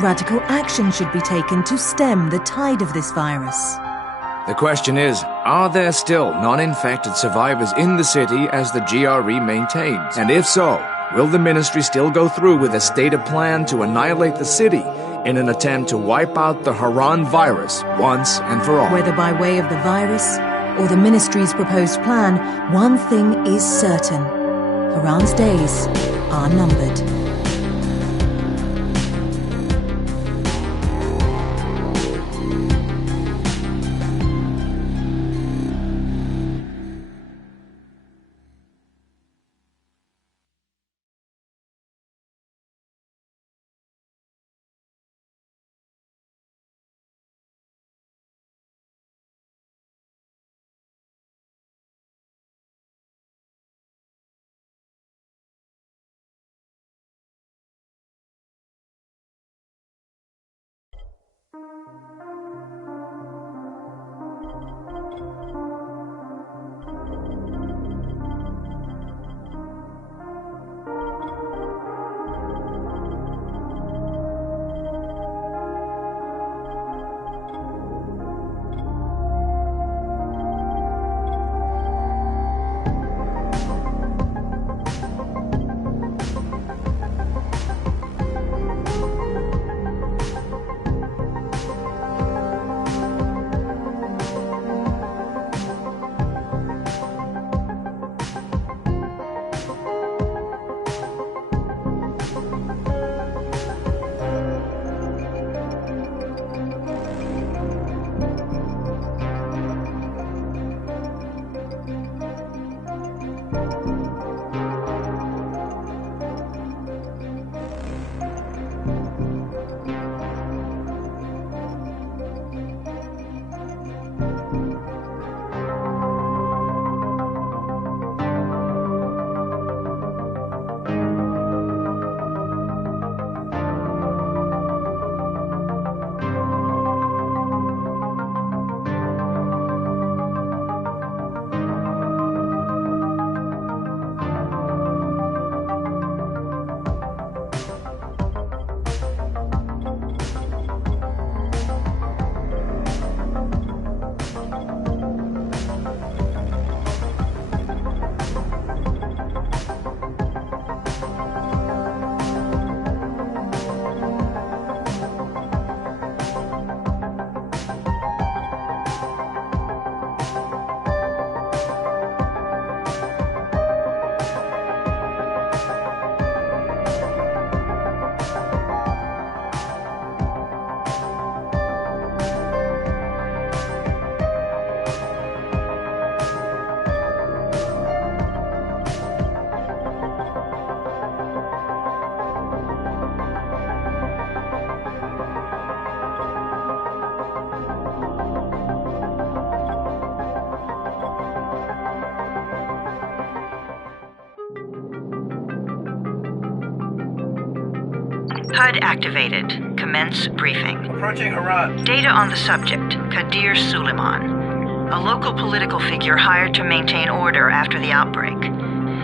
radical action should be taken to stem the tide of this virus. The question is, are there still non-infected survivors in the city as the GRE maintains? And if so, will the Ministry still go through with a stated plan to annihilate the city in an attempt to wipe out the Harran virus once and for all? Whether by way of the virus or the Ministry's proposed plan, one thing is certain. Harran's days are numbered. HUD activated. Commence briefing. Approaching Harran. Data on the subject, Kadir Suleiman, a local political figure hired to maintain order after the outbreak.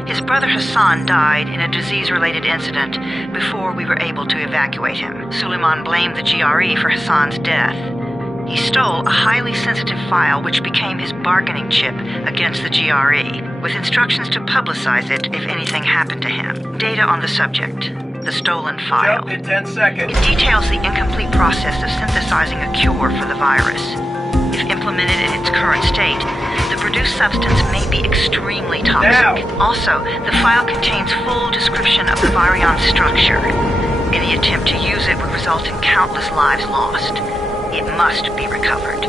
His brother Hassan died in a disease-related incident before we were able to evacuate him. Suleiman blamed the GRE for Hassan's death. He stole a highly sensitive file which became his bargaining chip against the GRE, with instructions to publicize it if anything happened to him. Data on the subject, the stolen file. Jump in 10 seconds. It details the incomplete process of synthesizing a cure for the virus. If implemented in its current state, the produced substance may be extremely toxic. Now. Also, the file contains full description of the virion structure. Any attempt to use it would result in countless lives lost. It must be recovered.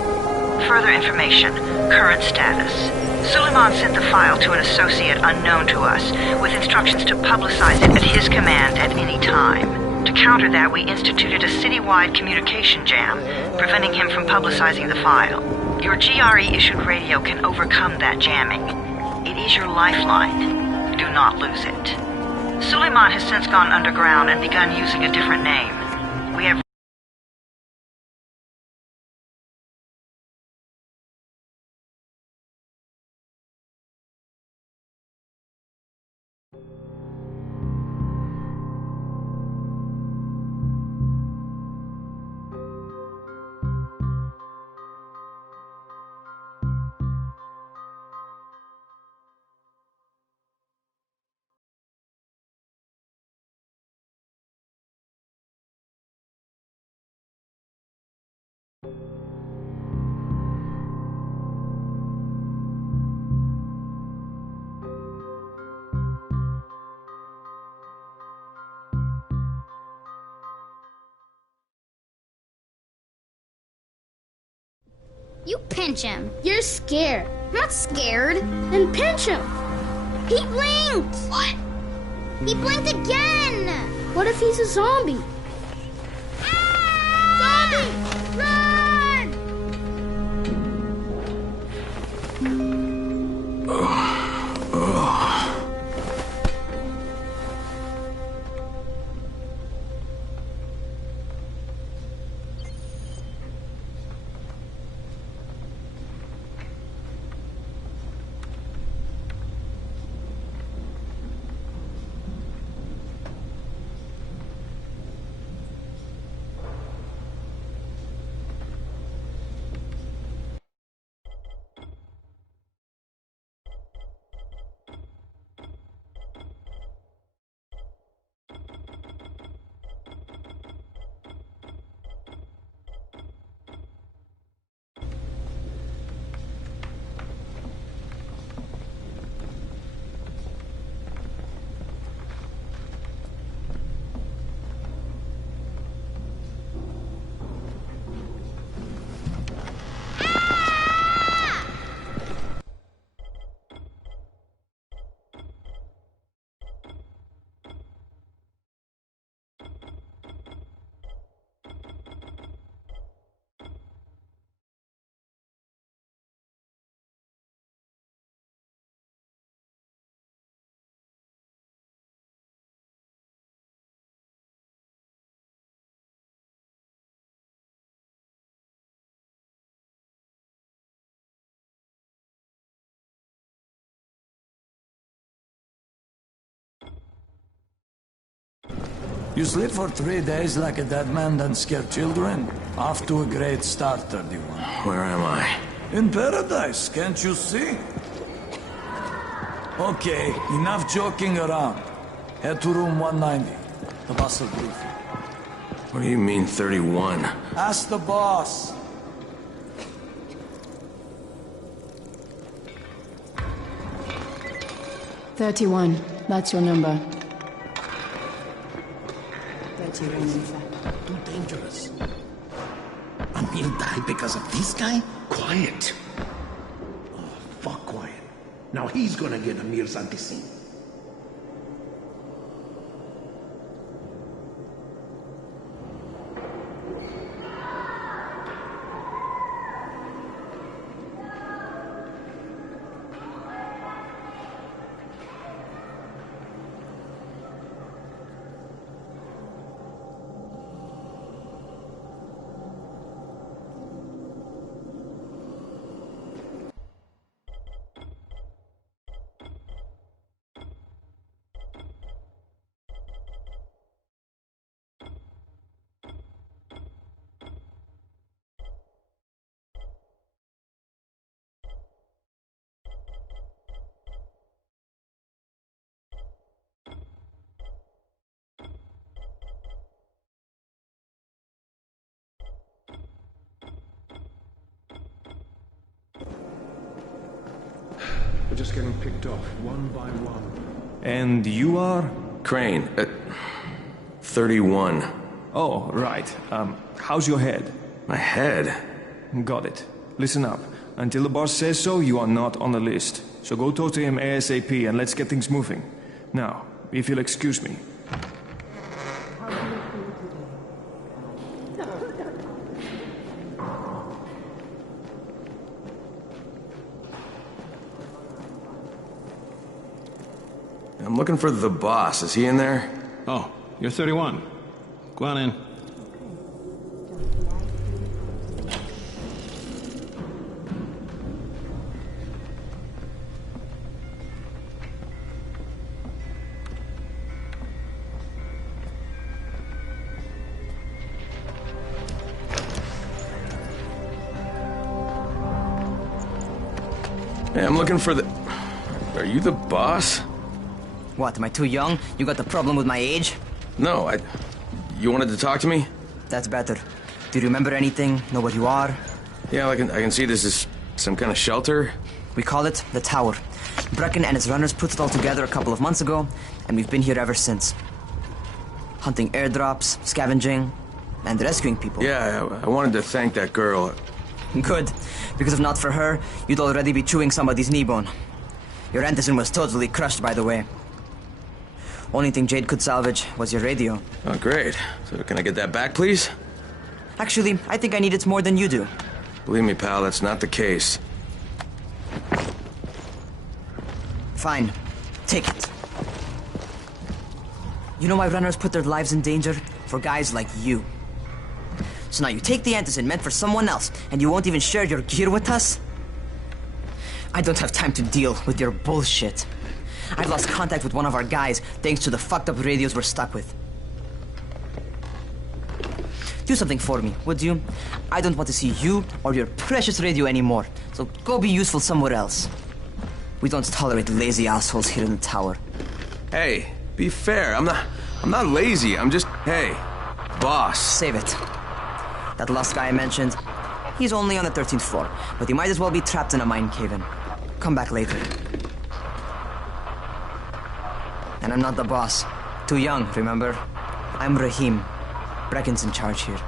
Further information, current status. Suleiman sent the file to an associate unknown to us, with instructions to publicize it at his command at any time. To counter that, we instituted a citywide communication jam, preventing him from publicizing the file. Your GRE-issued radio can overcome that jamming. It is your lifeline. Do not lose it. Suleiman has since gone underground and begun using a different name. We have You pinch him. You're scared. I'm not scared. Then pinch him. He blinked! What? He blinked again! What if he's a zombie? Ah! Zombie! Run! You sleep for 3 days like a dead man, then scare children? Off to a great start, 31. Where am I? In paradise, can't you see? Okay, enough joking around. Head to room 190. The boss will brief you. What do you mean, 31? Ask the boss. "31. That's your number." 31, in fact. Too dangerous. Amir died because of this guy? Quiet. Oh, fuck quiet. Now he's gonna get Amir's anti-scene. We're just getting picked off, one by one. And you are? Crane, 31. Oh, right. How's your head? My head? Got it. Listen up. Until the boss says so, you are not on the list. So go talk to him ASAP and let's get things moving. Now, if you'll excuse me. I'm looking for the boss. Is he in there? Oh, you're 31. Go on in. Hey, I'm looking for the... Are you the boss? What, am I too young? You got the problem with my age? No, You wanted to talk to me? That's better. Do you remember anything? Know what you are? Yeah, I can see this is some kind of shelter. We call it the Tower. Brecken and his runners put it all together a couple of months ago, and we've been here ever since. Hunting airdrops, scavenging, and rescuing people. Yeah, I wanted to thank that girl. Good, because if not for her, you'd already be chewing somebody's knee bone. Your Anderson was totally crushed, by the way. Only thing Jade could salvage was your radio. Oh, great. So can I get that back, please? Actually, I think I need it more than you do. Believe me, pal, that's not the case. Fine. Take it. You know why runners put their lives in danger? For guys like you. So now you take the Anderson meant for someone else, and you won't even share your gear with us? I don't have time to deal with your bullshit. I've lost contact with one of our guys thanks to the fucked up radios we're stuck with. Do something for me, would you? I don't want to see you or your precious radio anymore, so go be useful somewhere else. We don't tolerate lazy assholes here in the tower. Hey, be fair. I'm not lazy. I'm just, hey, boss. Save it. That last guy I mentioned, he's only on the 13th floor, but he might as well be trapped in a mine cave-in. Come back later. And I'm not the boss. Too young, remember? I'm Rahim. Brecken's in charge here.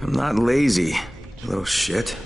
I'm not lazy, you little shit.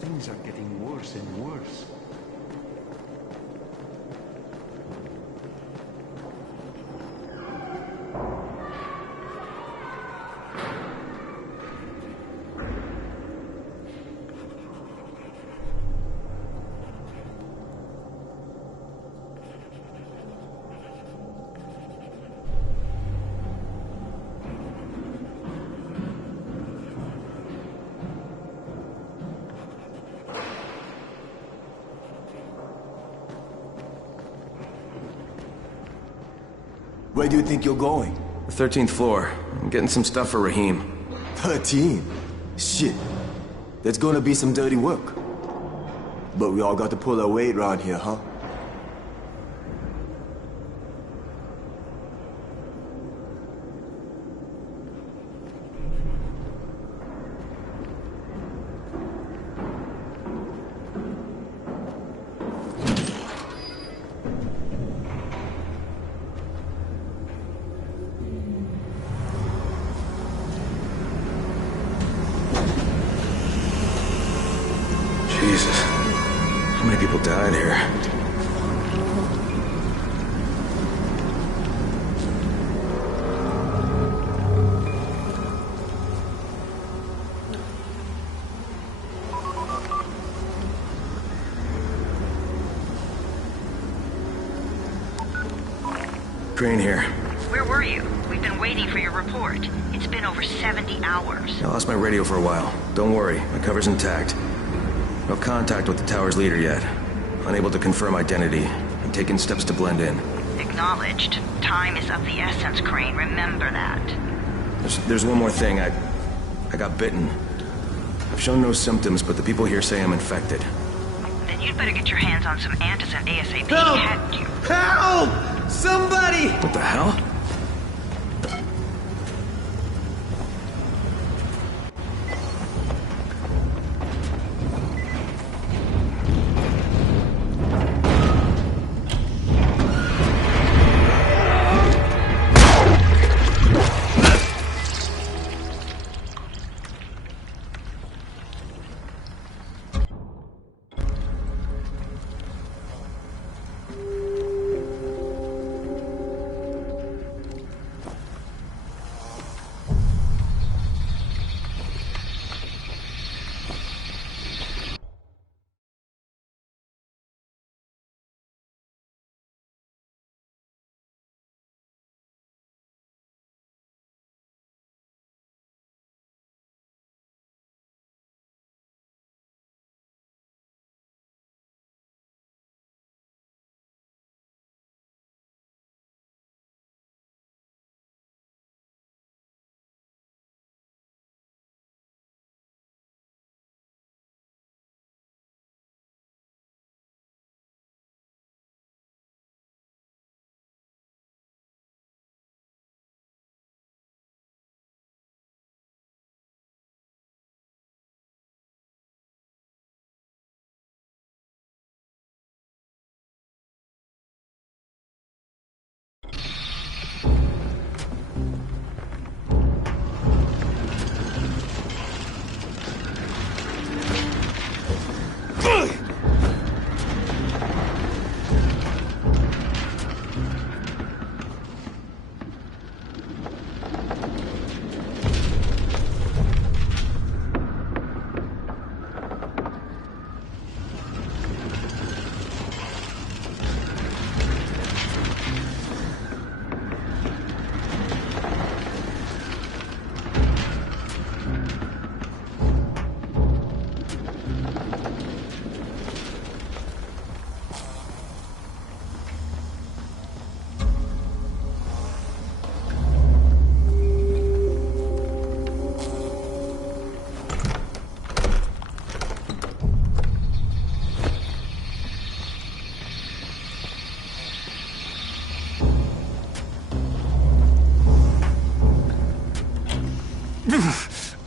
Things are getting worse and worse. Where do you think you're going? The 13th floor. I'm getting some stuff for Rahim. 13? Shit. There's gonna be some dirty work. But we all got to pull our weight around here, huh? Jesus. How many people died here? Crane here. Where were you? We've been waiting for your report. It's been over 70 hours. I lost my radio for a while. Don't worry, my cover's intact. No contact with the tower's leader yet. Unable to confirm identity. I'm taking steps to blend in. Acknowledged. Time is of the essence, Crane. Remember that. There's one more thing. I got bitten. I've shown no symptoms, but the people here say I'm infected. Then you'd better get your hands on some antizin ASAP. Help! Help! Somebody! What the hell?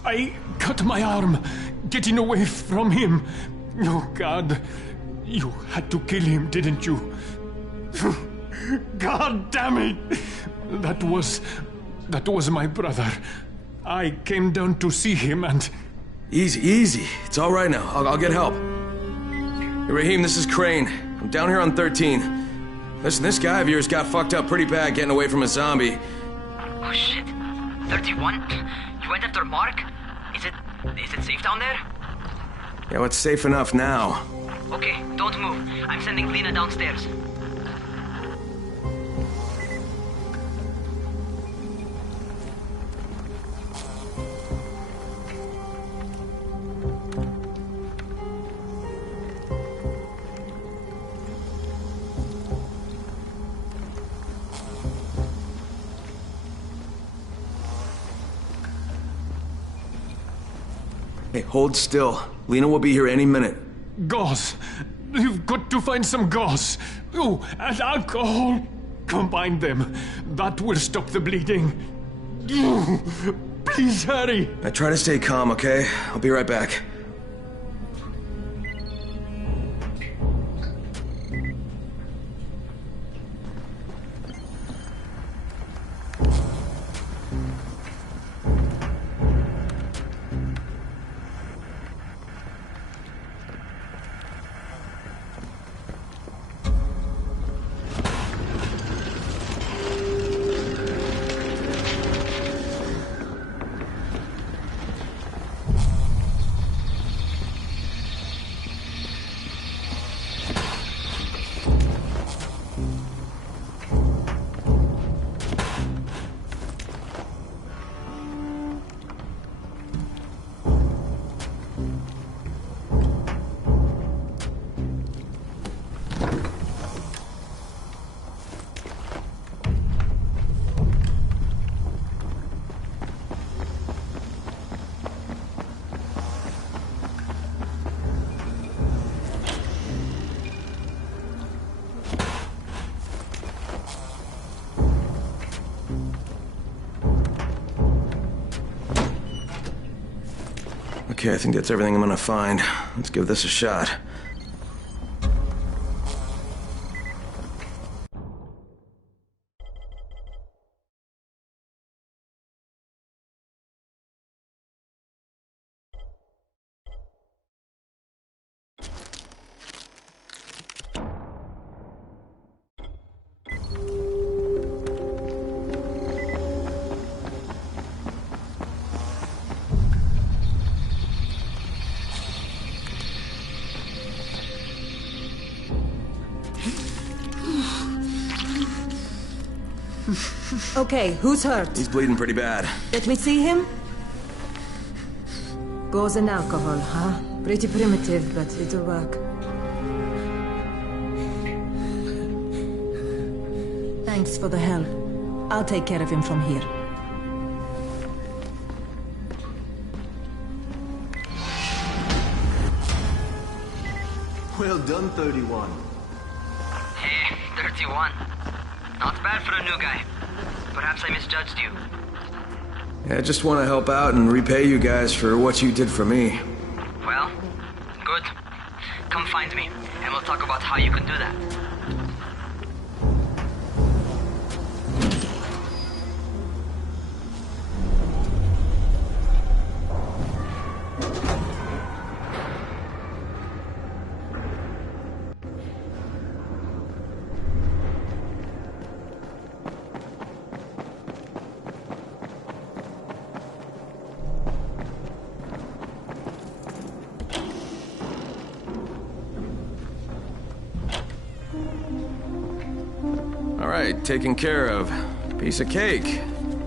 I cut my arm, getting away from him. Oh, God. You had to kill him, didn't you? God damn it! That was my brother. I came down to see him and... Easy. It's all right now. I'll get help. Hey, Rahim, this is Crane. I'm down here on 13. Listen, this guy of yours got fucked up pretty bad getting away from a zombie. Oh, shit. 31? You went after Mark? Is it safe down there? Yeah, well, it's safe enough now. Okay, don't move. I'm sending Lena downstairs. Hey, hold still. Lena will be here any minute. Gauze. You've got to find some gauze. Oh, and alcohol. Combine them. That will stop the bleeding. Please hurry. I try to stay calm, okay? I'll be right back. Okay, I think that's everything I'm gonna find. Let's give this a shot. Okay, who's hurt? He's bleeding pretty bad. Let me see him. Gauze and alcohol, huh? Pretty primitive, but it'll work. Thanks for the help. I'll take care of him from here. Well done, 31. Hey, 31. Not bad for a new guy. Perhaps I misjudged you. Yeah, I just want to help out and repay you guys for what you did for me. Well, good. Come find me, and we'll talk about how you can do that. Alright, taken care of. Piece of cake.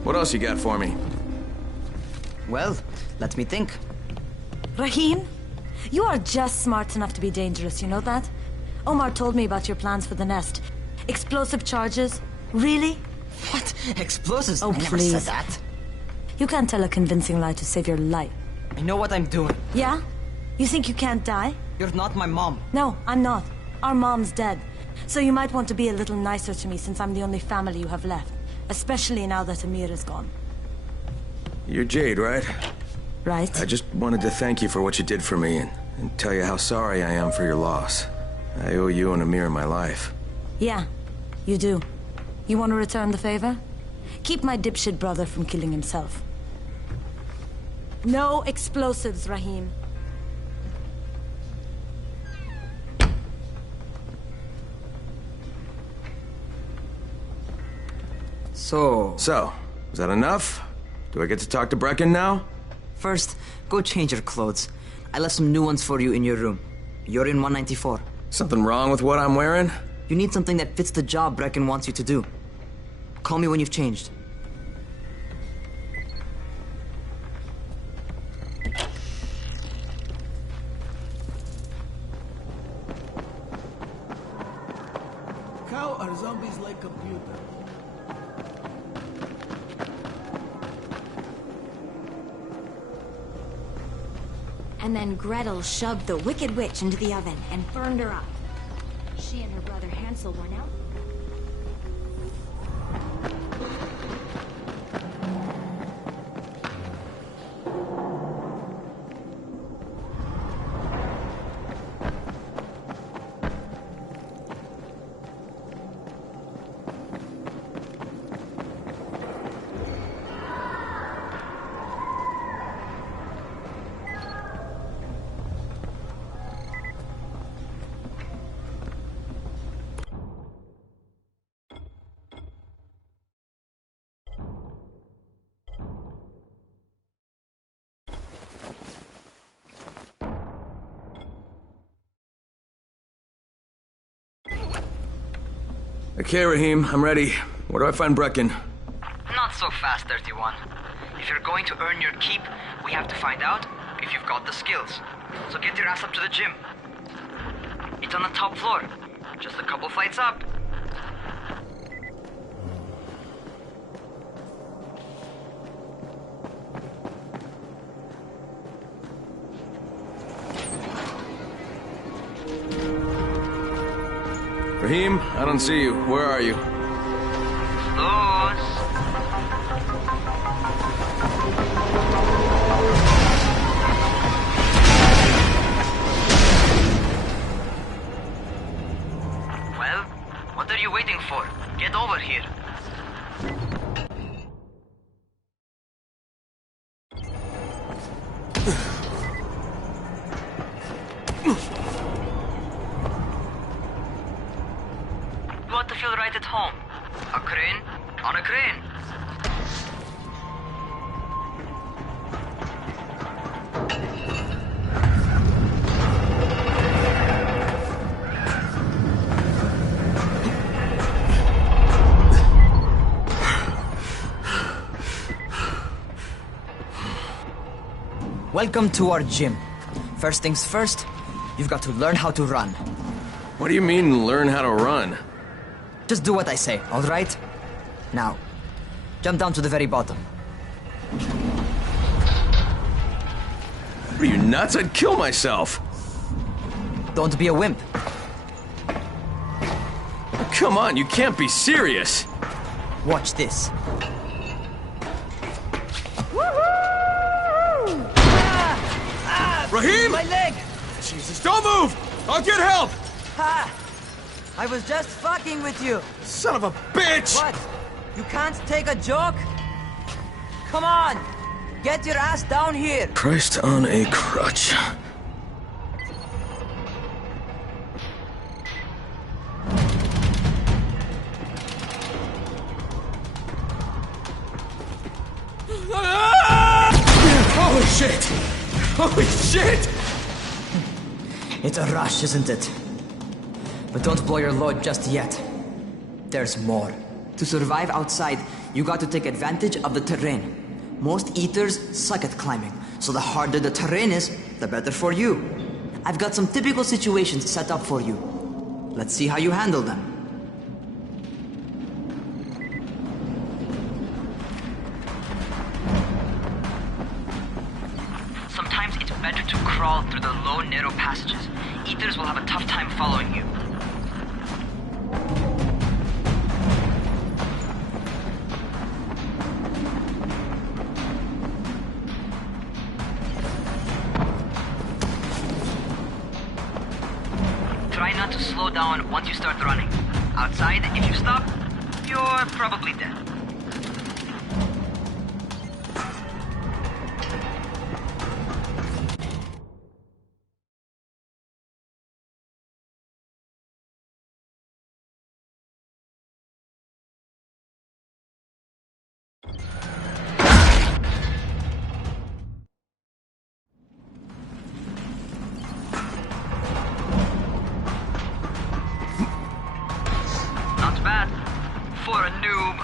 What else you got for me? Well, let me think. Rahim, you are just smart enough to be dangerous, you know that? Omar told me about your plans for the nest. Explosive charges? Really? What? Explosives? Oh, I never please. said that. You can't tell a convincing lie to save your life. I know what I'm doing. Yeah? You think you can't die? You're not my mom. No, I'm not. Our mom's dead. So you might want to be a little nicer to me since I'm the only family you have left. Especially now that Amir is gone. You're Jade, right? Right. I just wanted to thank you for what you did for me and tell you how sorry I am for your loss. I owe you and Amir my life. Yeah, you do. You want to return the favor? Keep my dipshit brother from killing himself. No explosives, Rahim. So, is that enough? Do I get to talk to Brecken now? First, go change your clothes. I left some new ones for you in your room. You're in 194. Something wrong with what I'm wearing? You need something that fits the job Brecken wants you to do. Call me when you've changed. How are zombies like computers? And then Gretel shoved the Wicked Witch into the oven and burned her up. She and her brother Hansel went out. Okay, Rahim, I'm ready. Where do I find Brecken? Not so fast, 31. If you're going to earn your keep, we have to find out if you've got the skills. So get your ass up to the gym. It's on the top floor. Just a couple flights up. Rahim, I don't see you. Where are you? Those. You want to feel right at home? A crane? On a crane. Welcome to our gym. First things first, you've got to learn how to run. What do you mean, learn how to run? Just do what I say, all right? Now, jump down to the very bottom. Are you nuts? I'd kill myself. Don't be a wimp. Come on, you can't be serious. Watch this. Rahim! My leg! Jesus, don't move! I'll get help! Ha! I was just fucking with you. Son of a bitch! What? You can't take a joke? Come on! Get your ass down here! Christ on a crutch. Holy shit! Holy shit! It's a rush, isn't it? But don't blow your load just yet. There's more. To survive outside, you got to take advantage of the terrain. Most eaters suck at climbing, so the harder the terrain is, the better for you. I've got some typical situations set up for you. Let's see how you handle them. Sometimes it's better to crawl through the low, narrow passages. Eaters will have a tough time following you. Try not to slow down once you start running. Outside, if you stop, you're probably dead. Not bad for a noob.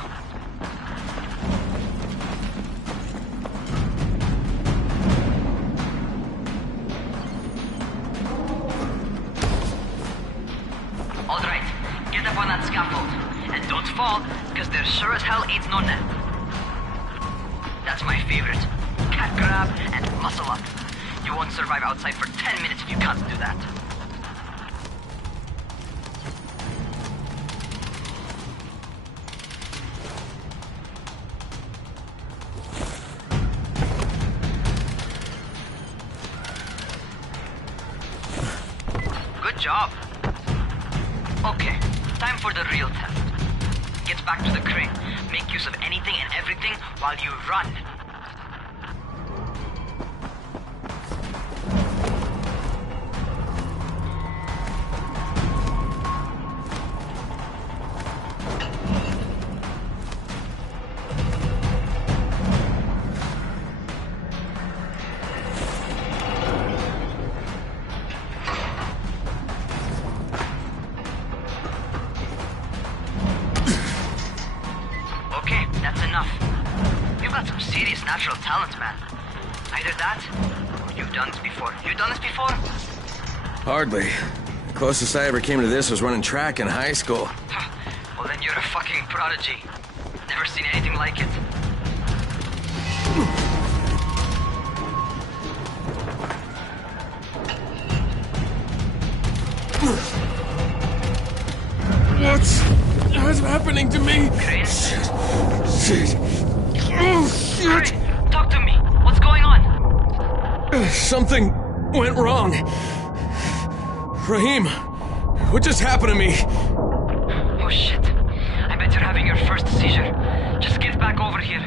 All right, get up on that scaffold. And don't fall, because there sure as hell ain't no net. That's my favorite. Cat grab and muscle up. You won't survive outside for 10 minutes if you can't do that. Good job. Okay, time for the real test. Get back to the crane. Make use of anything and everything while you run. Okay, that's enough. You've got some serious natural talent, man. Either that, or you've done this before. You done this before? Hardly. The closest I ever came to this was running track in high school. Well, then you're a fucking prodigy. Never seen anything like it. What's happening to me? Crane? Shit. Oh, shit. Crane, talk to me. What's going on? Something went wrong. Rahim, what just happened to me? Oh shit. I bet you're having your first seizure. Just get back over here.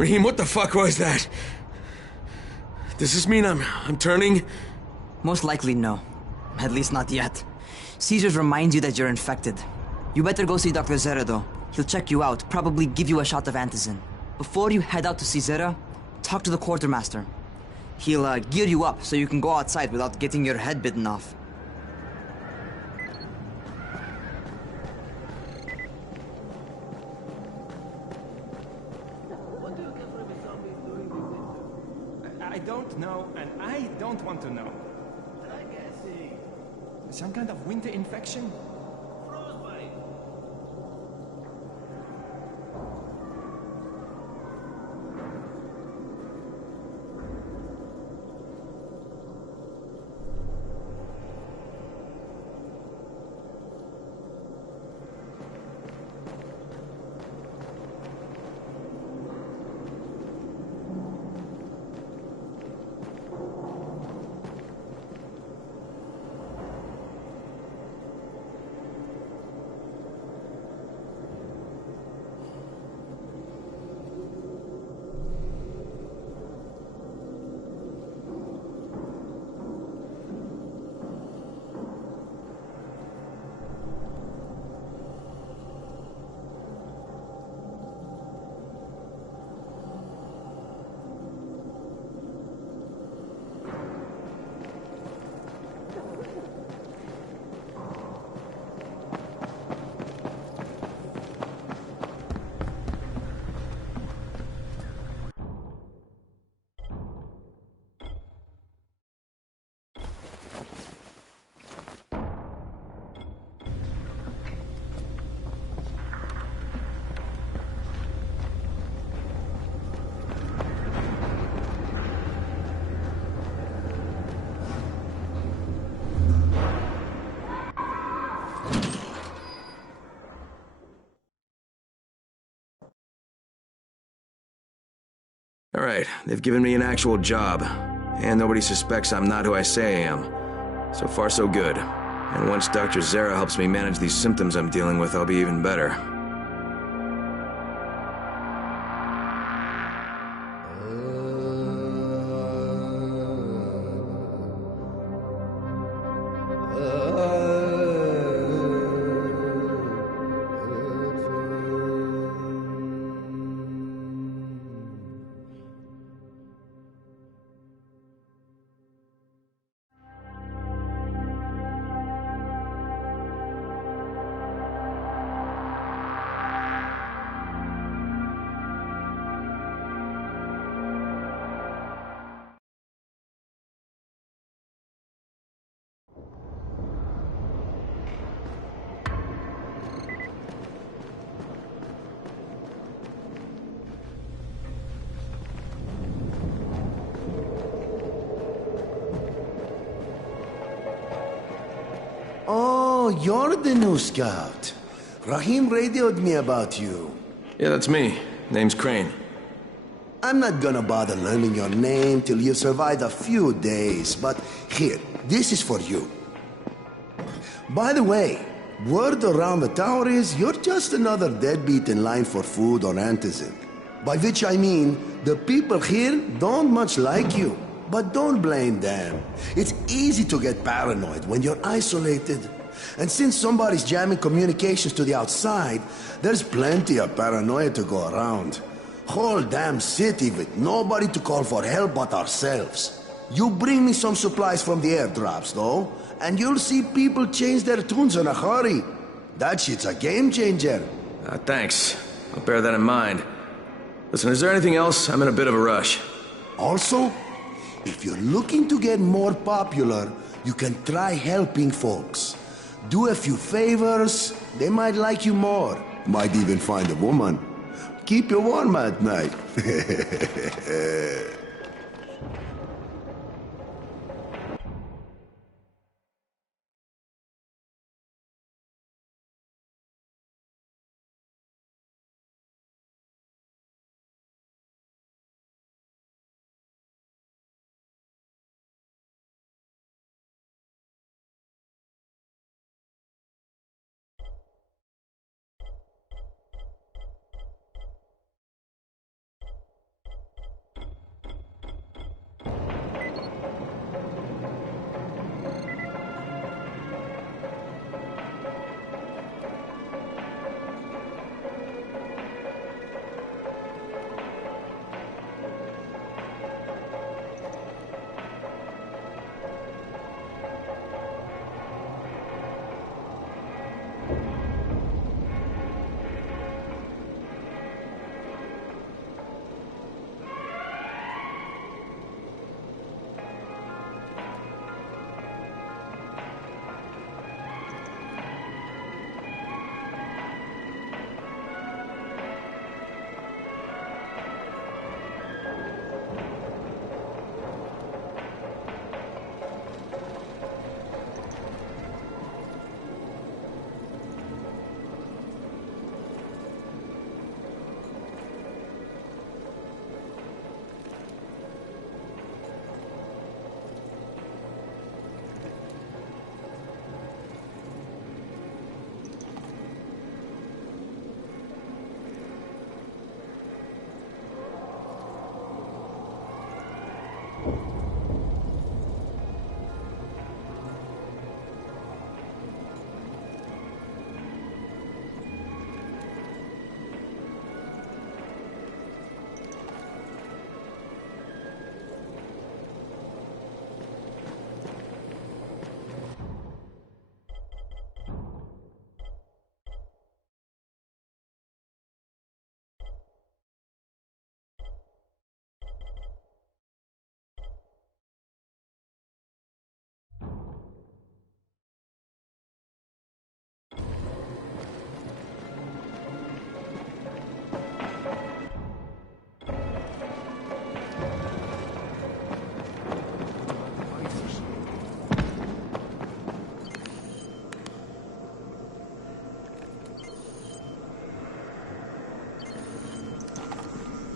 Raheem, what the fuck was that? Does this mean I'm turning? Most likely no. At least not yet. Caesars reminds you that you're infected. You better go see Dr. Zera though. He'll check you out, probably give you a shot of antizin. Before you head out to see Zera, talk to the quartermaster. He'll gear you up so you can go outside without getting your head bitten off. I don't know, and I don't want to know. Some kind of winter infection? All right, they've given me an actual job, and nobody suspects I'm not who I say I am. So far, so good. And once Dr. Zera helps me manage these symptoms I'm dealing with, I'll be even better. Oh, you're the new scout. Raheem radioed me about you. Yeah, that's me. Name's Crane. I'm not gonna bother learning your name till you've survived a few days, but here, this is for you. By the way, word around the tower is you're just another deadbeat in line for food or antizin. By which I mean, the people here don't much like you. But don't blame them. It's easy to get paranoid when you're isolated. And since somebody's jamming communications to the outside, there's plenty of paranoia to go around. Whole damn city with nobody to call for help but ourselves. You bring me some supplies from the airdrops, though, and you'll see people change their tunes in a hurry. That shit's a game changer. Thanks. I'll bear that in mind. Listen, is there anything else? I'm in a bit of a rush. Also, if you're looking to get more popular, you can try helping folks. Do a few favors, they might like you more. Might even find a woman. Keep you warm at night.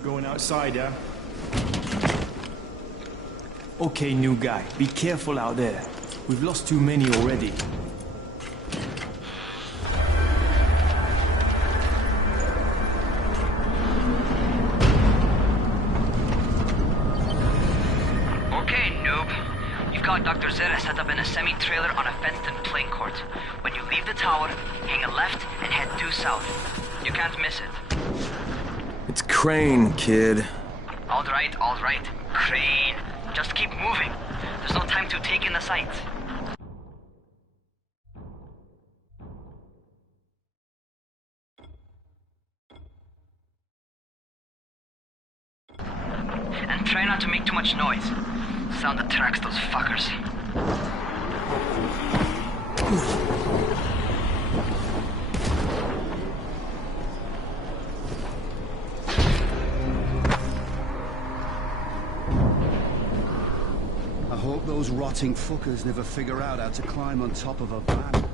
Going outside, yeah? Okay, new guy. Be careful out there. We've lost too many already. Okay, noob. You've got Dr. Zere set up in a semi-trailer on a fenced-in playing court. When you leave the tower, hang a left and head due south. You can't miss it. It's Crane, kid. All right. Crane. Just keep moving. There's no time to take in the sights. And try not to make too much noise. Sound attracts those fuckers. I hope those rotting fuckers never figure out how to climb on top of a van.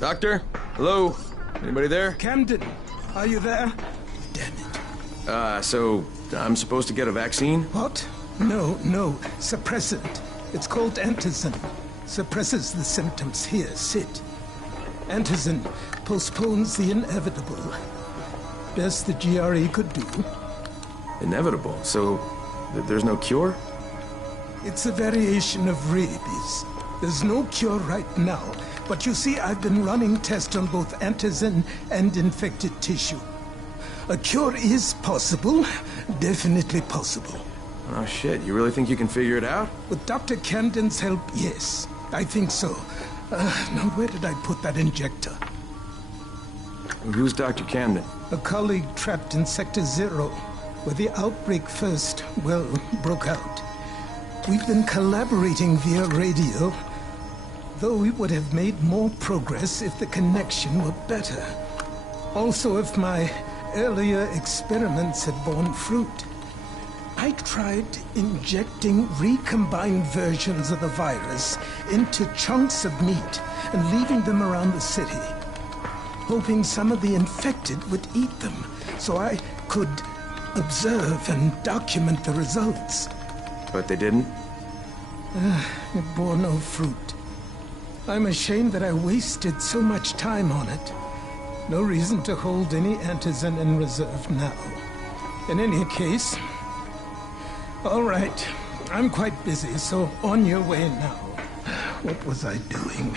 Doctor? Hello? Anybody there? Camden, are you there? So I'm supposed to get a vaccine? What? No. Suppressant. It's called Antizin. Suppresses the symptoms. Here, sit. Antizin postpones the inevitable. Best the GRE could do. Inevitable? So there's no cure? It's a variation of rabies. There's no cure right now. But you see, I've been running tests on both Antizin and infected tissue. A cure is possible. Definitely possible. Oh shit, you really think you can figure it out? With Dr. Camden's help, yes. I think so. Now where did I put that injector? Who's Dr. Camden? A colleague trapped in Sector 0, where the outbreak first, broke out. We've been collaborating via radio, though we would have made more progress if the connection were better. Also, if my earlier experiments had borne fruit. I tried injecting recombined versions of the virus into chunks of meat and leaving them around the city, hoping some of the infected would eat them so I could observe and document the results. But they didn't? It bore no fruit. I'm ashamed that I wasted so much time on it. No reason to hold any Antizin in reserve now. In any case, all right. I'm quite busy, so on your way now. What was I doing?